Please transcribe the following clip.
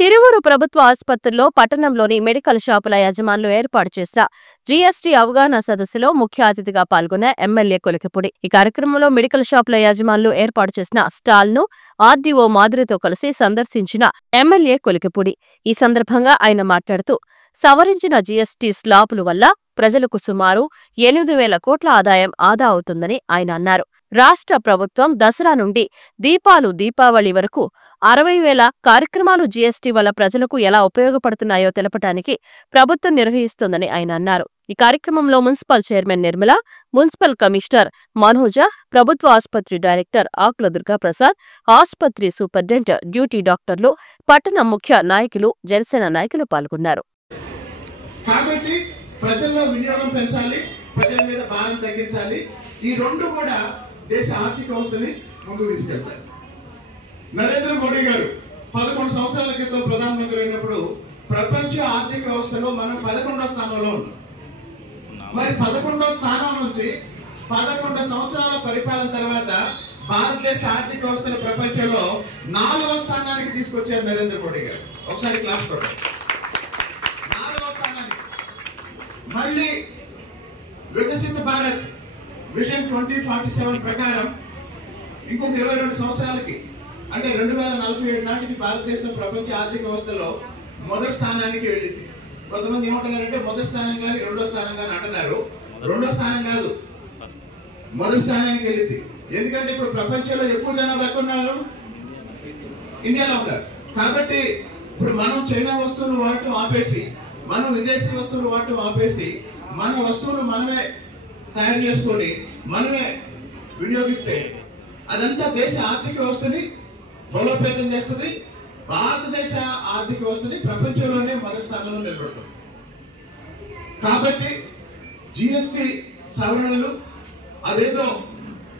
తిరువూరు ప్రభుత్వ ఆసుపత్రిలో పట్టణంలోని మెడికల్ షాపుల యజమానులు ఏర్పాటు చేసిన జీఎస్టీ అవగాహన సదస్సులో ముఖ్య అతిథిగా పాల్గొన్న ఎమ్మెల్యే కొలికిపూడి. ఈ కార్యక్రమంలో మెడికల్ షాపుల యజమానులు ఏర్పాటు చేసిన స్టాల్ ను ఆర్డీఓ మాధురితో కలిసి సందర్శించిన ఎమ్మెల్యే కొలికిపూడి. ఈ సందర్భంగా ఆయన మాట్లాడుతూ, సవరించిన జీఎస్టీ స్లాబుల వల్ల ప్రజలకు సుమారు 8,000 కోట్ల ఆదాయం ఆదా అవుతుందని ఆయన అన్నారు. రాష్ట్ర ప్రభుత్వం దసరా నుండి దీపావళి వరకు 60,000 కార్యక్రమాలు జీఎస్టీ వల్ల ప్రజలకు ఎలా ఉపయోగపడుతున్నాయో తెలపడానికి ప్రభుత్వం నిర్వహిస్తోందని ఆయన అన్నారు. ఈ కార్యక్రమంలో municipal chairman Nirmala, municipal commissioner Manoja, ప్రభుత్వ ఆసుపత్రి డైరెక్టర్ ఆకుల దుర్గాప్రసాద్, ఆసుపత్రి సూపరింటెండెంట్ డ్యూటీ డాక్టర్లు, పట్టణ ముఖ్య నాయకులు, జనసేన నాయకులు పాల్గొన్నారు. కాబట్టి ప్రజల్లో వినియోగం పెంచాలి, ప్రజల మీద భారం తగ్గించాలి. ఈ రెండు కూడా దేశ ఆర్థిక వ్యవస్థని ముందుకు తీసుకెళ్తాయి. నరేంద్ర మోడీ గారు 11 సంవత్సరాల క్రితం ప్రధానమంత్రి అయినప్పుడు ప్రపంచ ఆర్థిక వ్యవస్థలో మనం 11వ స్థానంలో ఉన్నాం. మరి 11వ స్థానం నుంచి 11 సంవత్సరాల పరిపాలన తర్వాత భారతదేశ ఆర్థిక వ్యవస్థను ప్రపంచంలో 4వ స్థానానికి తీసుకొచ్చారు నరేంద్ర మోడీ గారు. ఒకసారి క్లాస్ కొట్టారు. 4వ స్థానానికి. మళ్ళీ వికసిత భారత్ విజన్ 2047 ప్రకారం ఇంకొక 22 సంవత్సరాలకి అంటే 2047 నాటికి భారతదేశం ప్రపంచ ఆర్థిక వ్యవస్థలో మొదటి స్థానానికి వెళ్ళింది. కొంతమంది ఏమంటున్నారంటే మొదటి స్థానం కానీ రెండో స్థానం కానీ అంటున్నారు. రెండో స్థానం కాదు, మొదటి స్థానానికి వెళ్ళింది. ఎందుకంటే ఇప్పుడు ప్రపంచంలో ఎక్కువ జనాభా ఎక్కడ ఉన్నారు? ఇండియాలో ఉన్నారు. కాబట్టి ఇప్పుడు మనం చైనా వస్తువులు వాడటం ఆపేసి, మనం విదేశీ వస్తువులు వాడటం ఆపేసి, మన వస్తువులు మనమే తయారు చేసుకొని మనమే వినియోగిస్తే అదంతా దేశ ఆర్థిక వ్యవస్థని బలోపేతం చేస్తుంది. భారతదేశ ఆర్థిక వ్యవస్థని ప్రపంచంలోనే మొదటి స్థానంలో నిలబెడుతుంది. కాబట్టి జిఎస్టి సవరణలు అదేదో